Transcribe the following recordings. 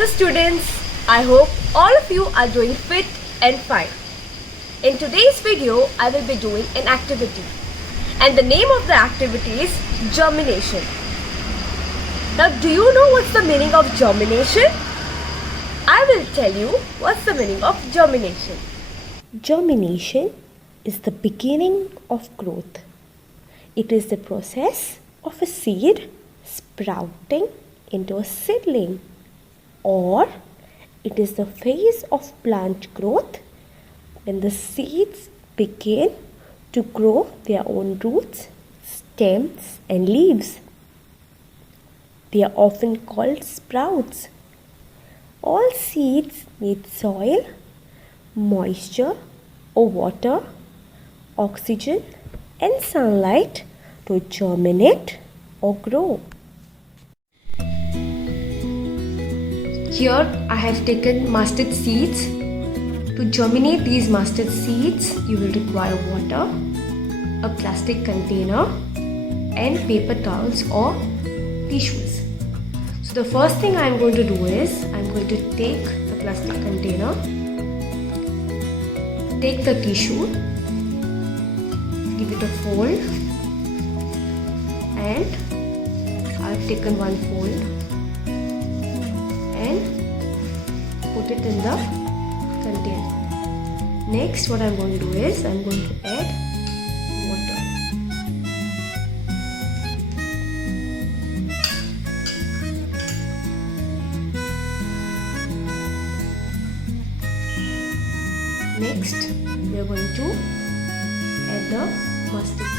Hello students, I hope all of you are doing fit and fine. In today's video, I will be doing an activity and the name of the activity is germination. Now do you know what's the meaning of germination? I will tell you what's the meaning of germination. Germination is the beginning of growth. It is the process of a seed sprouting into a seedling, or it is the phase of plant growth when the seeds begin to grow their own roots, stems and leaves. They are often called sprouts. All seeds need soil, moisture or water, oxygen and sunlight to germinate or grow. Here I have taken mustard seeds. To germinate these mustard seeds, you will require water, a plastic container and paper towels or tissues. So the first thing I am going to do is, I am going to take the plastic container, take the tissue, give it a fold, and I have taken one fold and put it in the container. Next, what I am going to do is, I am going to add water. Next, we are going to add the mustard seed.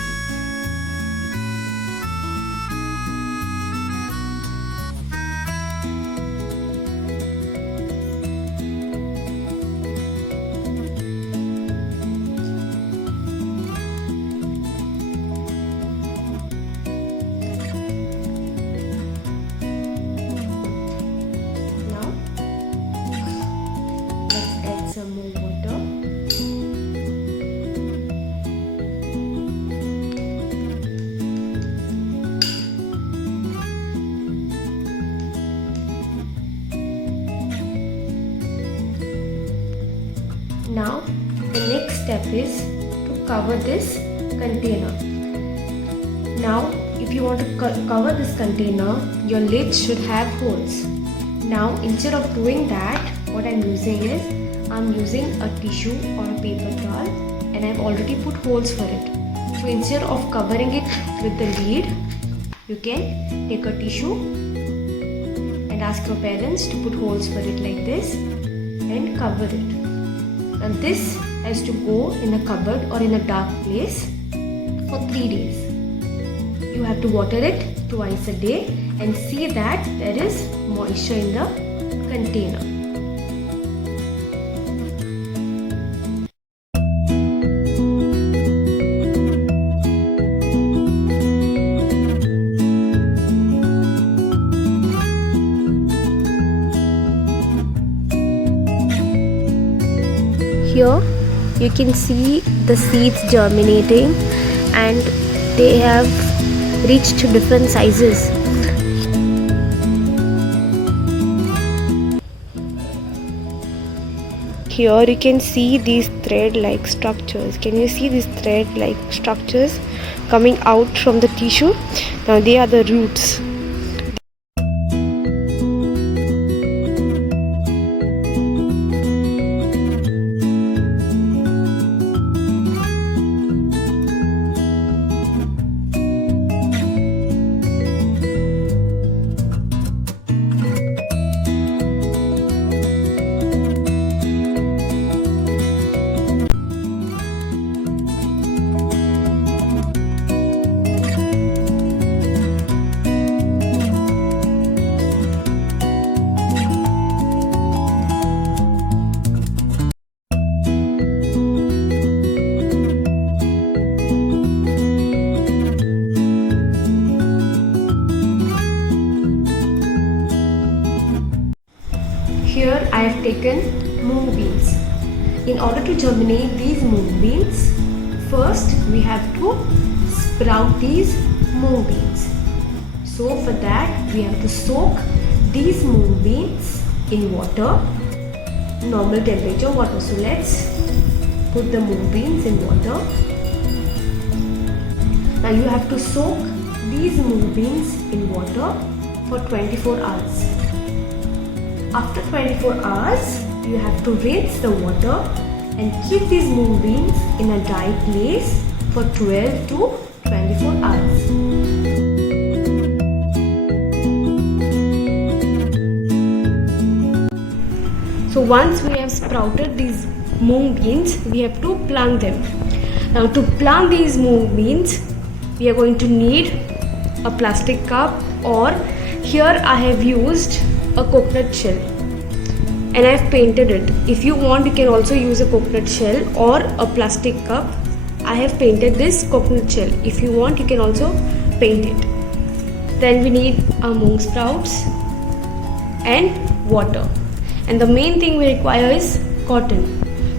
Now, let's add some more water. Now the next step is to cover this container. Now if you want to cover this container, your lid should have holes. Now instead of doing that, what I am using is, I am using a tissue or a paper towel and I have already put holes for it. So instead of covering it with the lid, you can take a tissue and ask your parents to put holes for it like this and cover it. And this has to go in a cupboard or in a dark place for 3 days. You have to water it twice a day and see that there is moisture in the container. Here you can see the seeds germinating and they have reached different sizes. Here you can see these thread-like structures. Can you see these thread-like structures coming out from the tissue? Now they are the roots. Here I have taken mung beans. In order to germinate these mung beans, first we have to sprout these mung beans. So for that we have to soak these mung beans in water, normal temperature water. So let's put the mung beans in water. Now you have to soak these mung beans in water for 24 hours. After 24 hours, you have to rinse the water and keep these mung beans in a dry place for 12 to 24 hours. So once we have sprouted these mung beans, we have to plant them. Now to plant these mung beans, we are going to need a plastic cup, or here I have used a coconut shell and I have painted it. If you want, you can also use a coconut shell or a plastic cup. I have painted this coconut shell. If you want, you can also paint it. Then we need our mung sprouts and water. And the main thing we require is cotton.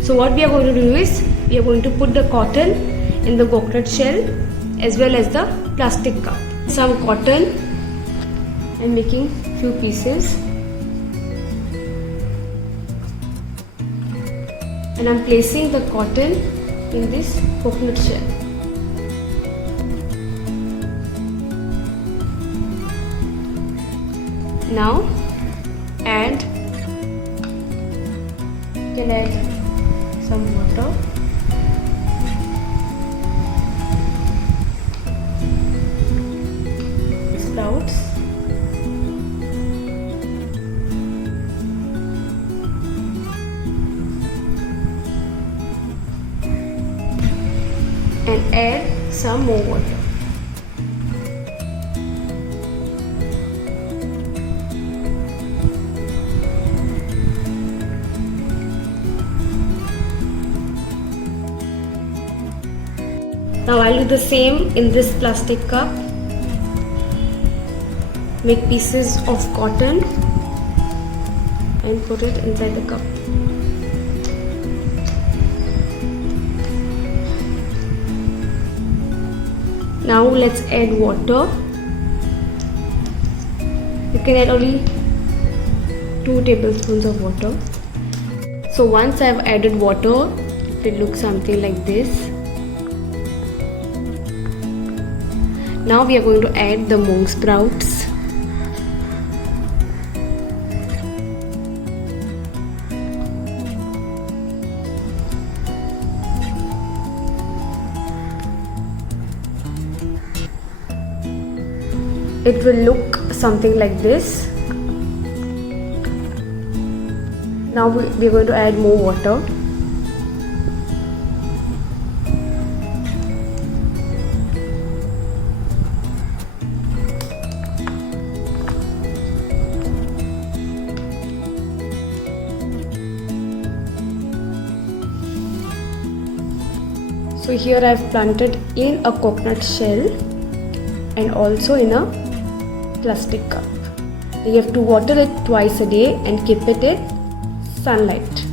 So what we are going to do is, we are going to put the cotton in the coconut shell as well as the plastic cup. Some cotton and making few pieces. And I'm placing the cotton in this coconut shell. Now you can add some water. Sprouts. And add some more water. Now I'll do the same in this plastic cup. Make pieces of cotton and put it inside the cup. Now let's add water. You can add only 2 tablespoons of water. So once I've added water, it will look something like this. Now we are going to add the mung sprouts. It will look something like this. Now we are going to add more water. So here I have planted in a coconut shell and also in a plastic cup. You have to water it twice a day and keep it in sunlight.